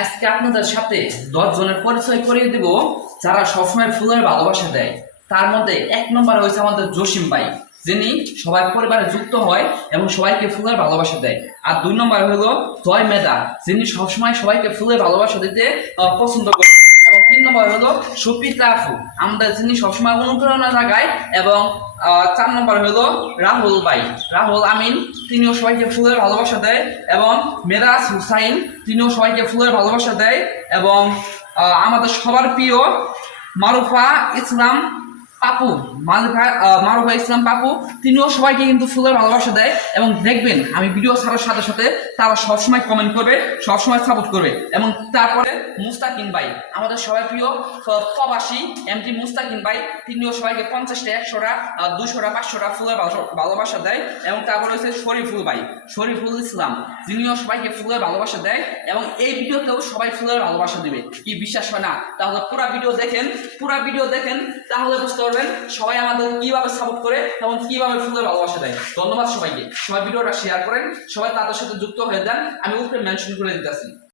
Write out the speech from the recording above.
আজকে আপনাদের সাথে 10 জনের পরিচয় করিয়ে দিব যারা সবসময় ফুলের ভালোবাসা দেয়। তার মধ্যে 1 নম্বরে হয়েছে আমাদের জসিম ভাই, যিনি সবাই পরিবারে যুক্ত হয় এবং সবাইকে ফুলের ভালোবাসা দেয়। আর 2 নম্বরে হলো জয় মেধা, যিনি সবসময় সবাইকে ফুলের ভালোবাসা দিতে পছন্দ করে। এবং 3 নম্বরে হলো সুপিতা আফু, আমাদের যিনি সবসময় অনুপ্রেরণা জাগায়। এবং 4 নম্বরে হলো রাহুল ভাই, রাহুল আমিন, তিনিও সবাইকে ফুলের ভালোবাসা দেয়। এবং মেরাজ হুসাইন, তিনিও সবাইকে ফুলের ভালোবাসা দেয়। এবং আমাদের সবার প্রিয় মারুফা ইসলাম পাপু, মারুফা ইসলাম পাপু, তিনিও সবাইকে কিন্তু ফুলের ভালোবাসা দেয়। এবং দেখবেন আমি ভিডিও ছাড়ার সাথে সাথে তারা সবসময় কমেন্ট করবে, সবসময় সাপোর্ট করবে। এবং তারপরে মুস্তাকিন ভাই, আমাদের সবাই প্রিয় প্রবাসী এমটি মুস্তাকিন ভাই, তিনিও সবাইকে 50টা 100টা 200টা 500টা ফুলের ভালোবাসা দেয়। এবং তারপর হচ্ছে শরীফুল ভাই, শরীফুল ইসলাম, যিনিও সবাইকে ফুলের ভালোবাসা দেয়। এবং এই ভিডিওতেও সবাই ফুলের ভালোবাসা দিবে। কি বিশ্বাস হয় না? তাহলে পুরো ভিডিও দেখেন, তাহলে বুঝতে পারবেন সবাই আমাদের কিভাবে সাপোর্ট করে এবং কিভাবে ফুলের ভালোবাসা দেয়। ধন্যবাদ সবাইকে। সবাই ভিডিওটা শেয়ার করেন, সবাই তাদের সাথে যুক্ত হয়ে যান। আমি উপরে মেনশন করে দিতেছি।